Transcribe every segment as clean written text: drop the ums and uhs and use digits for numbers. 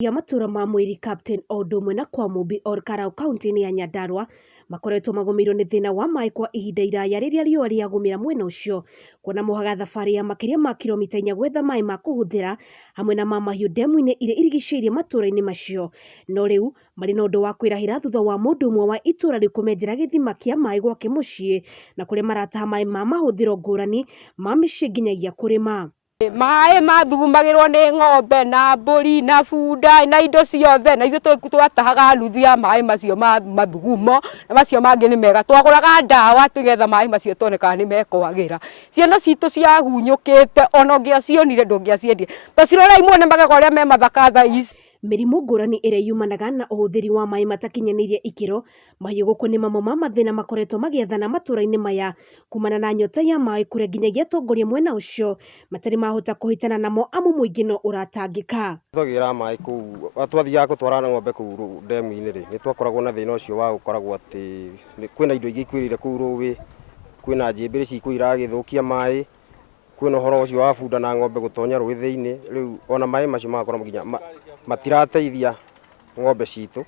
Ya matura ma Muiri Captain ondumwe na kwa Mumbi Olkarau kaunti ya Nyandarua makoretwo magumiirwo ni thina wa maai kwa ihinda iraya riria riua riagumira mwena ucio, kuona mohaga thabari ya makiria ma kiromita inya gwetha maai makuhuthira hamwe na mahiu ndemui iria irigiceirie matura-ini macio. No riu mari na undu wa kwirahira thutha wa mundu umwe wa itura riu kumenjera githima kia maai gwake mucii na kuria marataha maai ma mahuthiro ngurani ma micii nginyagia kurima. Maai mathugumagirwo ni ng'ombe na mburi na bunda na indo ciothe, na ithuĩ twatahaga nuthu ya maai macio ma mathugumo, na macio mangĩ nĩ mega. Twagũraga ndawa tũgetha maai macio tuone kana nĩ mekwagĩra. Ciana citũ ciahunyũkĩte, ona ũngĩacionire ndũngĩaciendire. Tacirorei muone magego ũrĩa me mathaka thaa ici. Mĩrimũ ngũrani ĩrĩa yumanaga na ũhũthĩri wa maai matakinyanĩirie ikĩro, mahiũ gũkũ nĩ mamwe ma mathĩna makoretwo magĩethana matũra-inĩ maya, kumana na nyota ya maai kũrĩa nginyagia atongoria mwena ũcio matarĩ mahota kũhĩtana namo amu mũingĩ no ũratangĩka. Twagĩra maai kũu, twathiaga gũtwara ng'ombe kũu ndemu-inĩ rĩ, nĩ twakoragwo na thĩna ũcio wa gũkoragwo atĩ kwĩna indo ingĩ ikuĩrĩire kũu rũĩ, kwĩna njĩmbĩrĩ cikũ iragĩthũkia maai, kwĩna ũhoro ũcio wa bunda na ng'ombe gũtonya rũĩ thĩinĩ. Rĩu ona maai macio magakorwo nginya matirateithia ng'ombe citũ,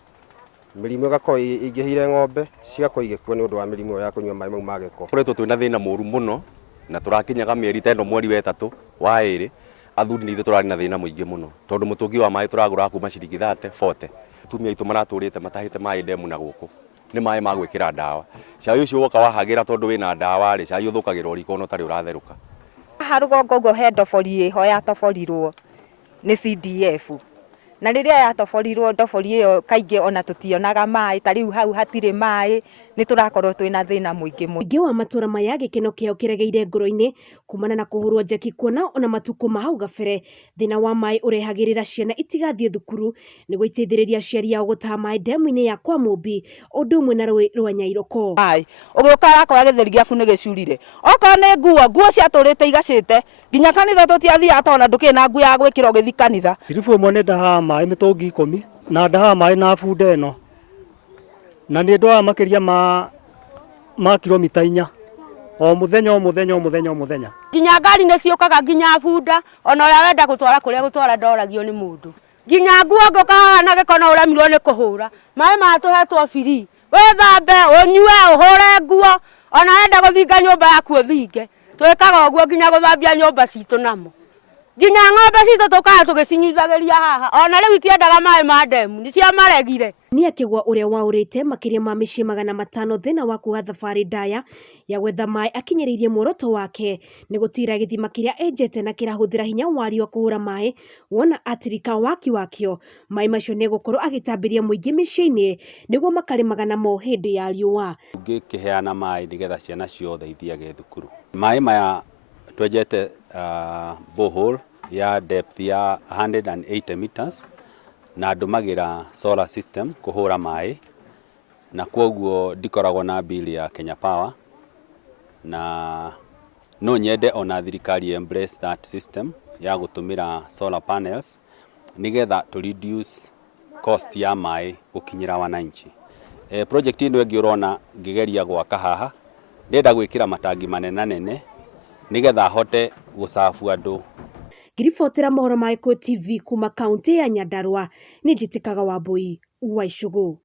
mĩrimũ ĩgakorwo ĩingĩhĩire ng'ombe cigakorwo igĩkua nĩ ũndũ wa mĩrimũ ya kũnyua maai mau ma gĩko. Koretwo twĩna thĩna mũru mũno na tũrakinyaga mĩeri ta ĩno mweri wa ĩtatũ wa ĩrĩ, athuri nĩ ithuĩ tũrarĩ na thĩna mũingĩ mũno, tondũ mũtũngi wa maai tũragũra kuma ciringi 30-40. Atumia aitũ maratũrĩte matahĩte maai ndemu na gũkũ, nĩ maai ma gwĩkĩra ndawa. Cai ũcio woka wahagĩra tondũ wĩna ndawa rĩ, cai ũthũkagĩra riko ona ũtarĩ ũratherũka. Haha rũgongo ũguo he ndobori ĩho yatoborirwo nĩ CDF, na riria yatoborirwo ndobori ĩyo kaingĩ ona tũtionaga maai, ta rĩu hau hatirĩ maai, nĩ tũrakorwo twĩna thĩna mũingĩ mũno. Mũingĩ wa matura maya gĩkeno kĩao kĩregeire ngoro-inĩ kumana na kũhũrwo njeki, kuona ona matukũ ma hau gabere thĩna wa maai ũrehagĩrĩra ciana itigathiĩ thukuru nĩguo iteithĩrĩrie aciari ao gũtaha maai ndemu-inĩ ya kwa Mumbi ondumwe na rũĩ rwa Nyairoko. Maai ũgĩũka arakora gĩtheri gĩaku nĩ gĩcurire, okorwo nĩ nguo ciatũrĩte igacĩte, nginya kanitha tũtiathiaga tondũ ndũkĩrĩ na nguo ya gwĩkĩra ũgĩthi kanitha. Iribu ĩmwe nĩ ndahaga maai mĩtũngi 10 na ndahaga maai na bunda ĩno, na nĩ ndwara makiria ma kiromita 4 o mũthenya. Nginya ngari nĩ ciũkaga nginya bunda, ona ũrĩa wenda gũtwara kũrĩa gũtwara ndoragio nĩ mũndũ. Nginya nguo ngũkahaga na gĩko no ũremirwo nĩ kũhũra. Maai matũhetwo free, wĩthambe, ũnyue, ũhũre nguo, ona wenda gũthinga nyũmba yaku ũthinge. Twĩkaga ũguo nginya gũthambia nyũmba citũ namo. Nginya ng'ombe citũ tũkaga tũgĩcinyuithagĩria haha, ona rĩu itiendaga maai ma ndemu, nĩcio maregire. Nĩ akĩgwa ũrĩa waũrĩte makĩria ma mĩciĩ 500 thĩna wa kuoya thabari ndaya ya gwetha maai akinyĩrĩirie muoroto wake nĩ gũtira gĩthima kĩrĩa enjete na kĩrahũthĩra hinya wa riũa kũhũra maai, wona atirika waki wakĩo maai macio nĩ gũkorwo agĩtambĩria mũingĩ mĩciĩ-inĩ nĩguo makarĩmaga namo hĩndĩ ya riũa. Ngĩkĩheana maai nĩgetha ciana ciothe ithiage thukuru. Maai maya twenjete borehole ya depth ya 180 meters na ndũmagĩra solar system kũhũra maai, na kwoguo ndikoragwo na bill ya Kenya Power, na no nyende ona thirikari embrace that system ya gũtũmĩra solar panels nĩgetha to reduce cost ya maai gũkinyĩra wananchi. Project ĩno ĩngĩ ũrona ngĩgeria gwaka haha, ndenda gwĩkĩra matangi manene nĩgetha hote gũcabu andũ. Ngiribotera mohoro ma Aikari TV kuma kaunti ya Nyandarua, nĩ njĩtĩkaga Wambui wa Icũgũ.